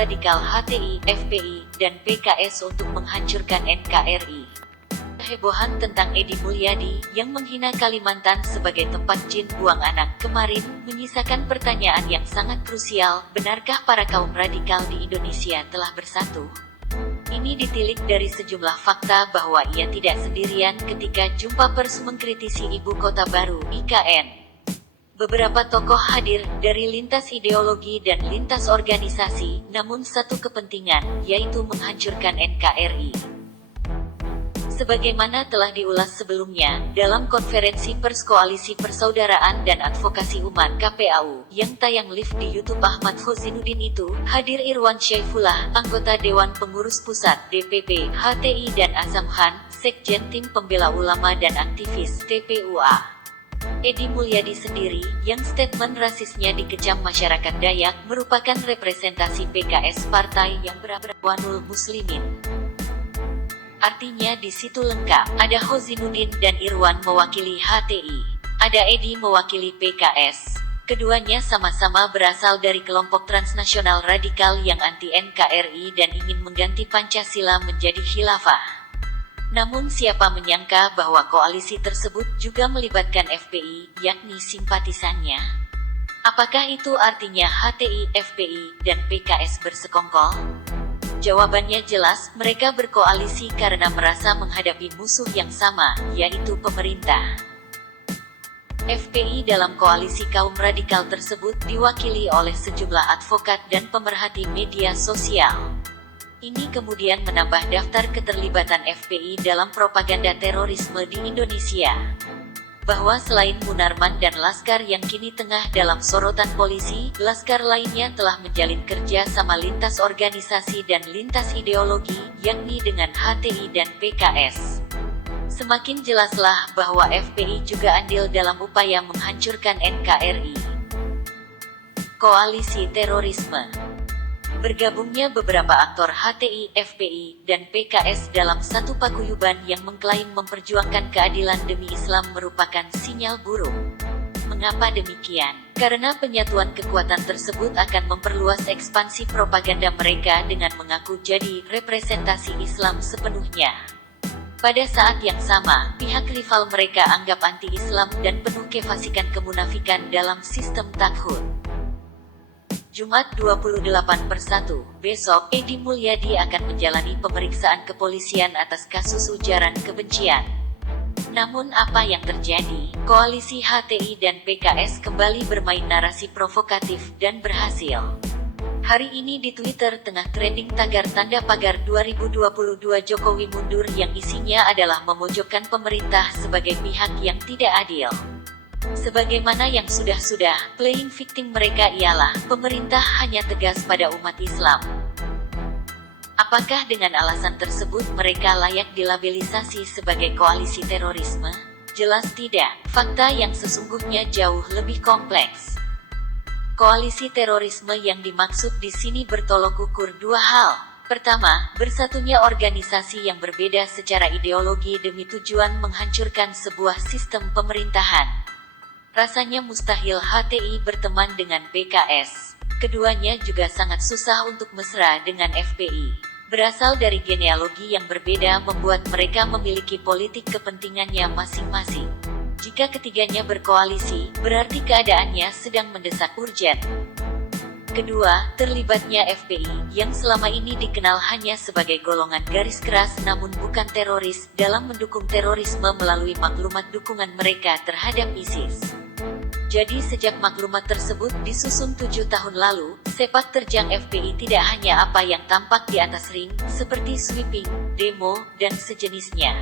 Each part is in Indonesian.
radikal HTI, FPI, dan PKS untuk menghancurkan NKRI. Kehebohan tentang Edi Mulyadi yang menghina Kalimantan sebagai tempat jin buang anak kemarin menyisakan pertanyaan yang sangat krusial, benarkah para kaum radikal di Indonesia telah bersatu? Ini ditilik dari sejumlah fakta bahwa ia tidak sendirian ketika jumpa pers mengkritisi Ibu Kota Baru (IKN). Beberapa tokoh hadir dari lintas ideologi dan lintas organisasi, namun satu kepentingan, yaitu menghancurkan NKRI. Sebagaimana telah diulas sebelumnya, dalam konferensi pers Koalisi Persaudaraan dan Advokasi Umat (KPAU) yang tayang live di YouTube Ahmad Khozinuddin itu, hadir Irwan Syaifullah, anggota Dewan Pengurus Pusat (DPP) HTI dan Azam Khan, Sekjen Tim Pembela Ulama dan aktivis TPUA. Edi Mulyadi sendiri, yang statement rasisnya dikecam masyarakat Dayak, merupakan representasi PKS partai yang beragama Muslimin. Artinya di situ lengkap, ada Khozinuddin dan Irwan mewakili HTI, ada Edi mewakili PKS. Keduanya sama-sama berasal dari kelompok transnasional radikal yang anti NKRI dan ingin mengganti Pancasila menjadi khilafah. Namun siapa menyangka bahwa koalisi tersebut juga melibatkan FPI, yakni simpatisannya? Apakah itu artinya HTI, FPI, dan PKS bersekongkol? Jawabannya jelas, mereka berkoalisi karena merasa menghadapi musuh yang sama, yaitu pemerintah. FPI dalam koalisi kaum radikal tersebut diwakili oleh sejumlah advokat dan pemerhati media sosial. Ini kemudian menambah daftar keterlibatan FPI dalam propaganda terorisme di Indonesia. Bahwa selain Munarman dan Laskar yang kini tengah dalam sorotan polisi, Laskar lainnya telah menjalin kerja sama lintas organisasi dan lintas ideologi, yakni dengan HTI dan PKS. Semakin jelaslah bahwa FPI juga andil dalam upaya menghancurkan NKRI. Koalisi terorisme. Bergabungnya beberapa aktor HTI, FPI, dan PKS dalam satu paguyuban yang mengklaim memperjuangkan keadilan demi Islam merupakan sinyal buruk. Mengapa demikian? Karena penyatuan kekuatan tersebut akan memperluas ekspansi propaganda mereka dengan mengaku jadi representasi Islam sepenuhnya. Pada saat yang sama, pihak rival mereka anggap anti-Islam dan penuh kefasikan kemunafikan dalam sistem taghut. Jumat 28/1, besok, Edi Mulyadi akan menjalani pemeriksaan kepolisian atas kasus ujaran kebencian. Namun apa yang terjadi? Koalisi HTI dan PKS kembali bermain narasi provokatif dan berhasil. Hari ini di Twitter tengah trending tagar tanda pagar 2022 Jokowi mundur yang isinya adalah memojokkan pemerintah sebagai pihak yang tidak adil. Sebagaimana yang sudah-sudah, playing victim mereka ialah, pemerintah hanya tegas pada umat Islam. Apakah dengan alasan tersebut mereka layak dilabelisasi sebagai koalisi terorisme? Jelas tidak, fakta yang sesungguhnya jauh lebih kompleks. Koalisi terorisme yang dimaksud di sini bertolok ukur dua hal. Pertama, bersatunya organisasi yang berbeda secara ideologi demi tujuan menghancurkan sebuah sistem pemerintahan. Rasanya mustahil HTI berteman dengan PKS. Keduanya juga sangat susah untuk mesra dengan FPI. Berasal dari genealogi yang berbeda membuat mereka memiliki politik kepentingannya masing-masing. Jika ketiganya berkoalisi, berarti keadaannya sedang mendesak urgen. Kedua, terlibatnya FPI, yang selama ini dikenal hanya sebagai golongan garis keras namun bukan teroris, dalam mendukung terorisme melalui maklumat dukungan mereka terhadap ISIS. Jadi sejak maklumat tersebut disusun 7 tahun lalu, sepak terjang FPI tidak hanya apa yang tampak di atas ring, seperti sweeping, demo, dan sejenisnya.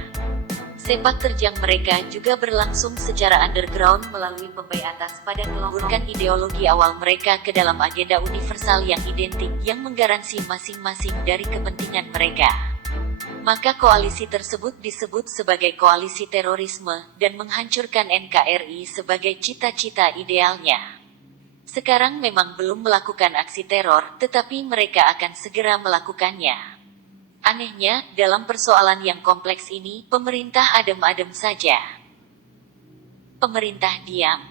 Sepak terjang mereka juga berlangsung secara underground melalui pembaiatas pada kelompok ideologi awal mereka ke dalam agenda universal yang identik yang menggaransi masing-masing dari kepentingan mereka. Maka koalisi tersebut disebut sebagai koalisi terorisme dan menghancurkan NKRI sebagai cita-cita idealnya. Sekarang memang belum melakukan aksi teror, tetapi mereka akan segera melakukannya. Anehnya, dalam persoalan yang kompleks ini, pemerintah adem-adem saja. Pemerintah diam.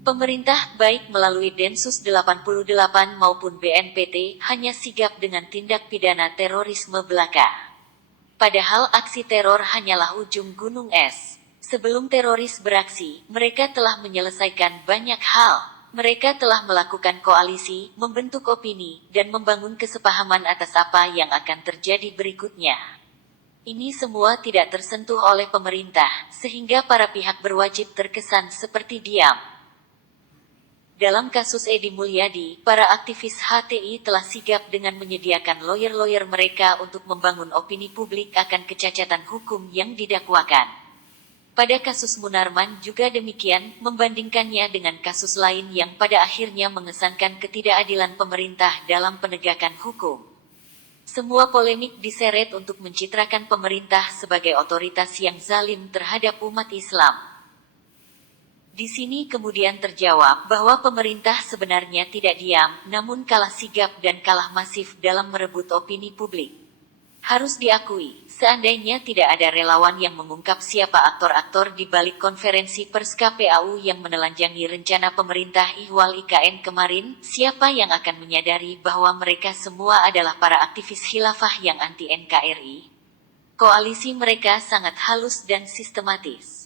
Pemerintah baik melalui Densus 88 maupun BNPT hanya sigap dengan tindak pidana terorisme belaka. Padahal aksi teror hanyalah ujung gunung es. Sebelum teroris beraksi, mereka telah menyelesaikan banyak hal. Mereka telah melakukan koalisi, membentuk opini, dan membangun kesepahaman atas apa yang akan terjadi berikutnya. Ini semua tidak tersentuh oleh pemerintah, sehingga para pihak berwajib terkesan seperti diam. Dalam kasus Edi Mulyadi, para aktivis HTI telah sigap dengan menyediakan lawyer-lawyer mereka untuk membangun opini publik akan kecacatan hukum yang didakwakan. Pada kasus Munarman juga demikian, membandingkannya dengan kasus lain yang pada akhirnya mengesankan ketidakadilan pemerintah dalam penegakan hukum. Semua polemik diseret untuk mencitrakan pemerintah sebagai otoritas yang zalim terhadap umat Islam. Di sini kemudian terjawab bahwa pemerintah sebenarnya tidak diam, namun kalah sigap dan kalah masif dalam merebut opini publik. Harus diakui, seandainya tidak ada relawan yang mengungkap siapa aktor-aktor di balik konferensi pers KPAU yang menelanjangi rencana pemerintah Ihwal IKN kemarin, siapa yang akan menyadari bahwa mereka semua adalah para aktivis khilafah yang anti NKRI? Koalisi mereka sangat halus dan sistematis.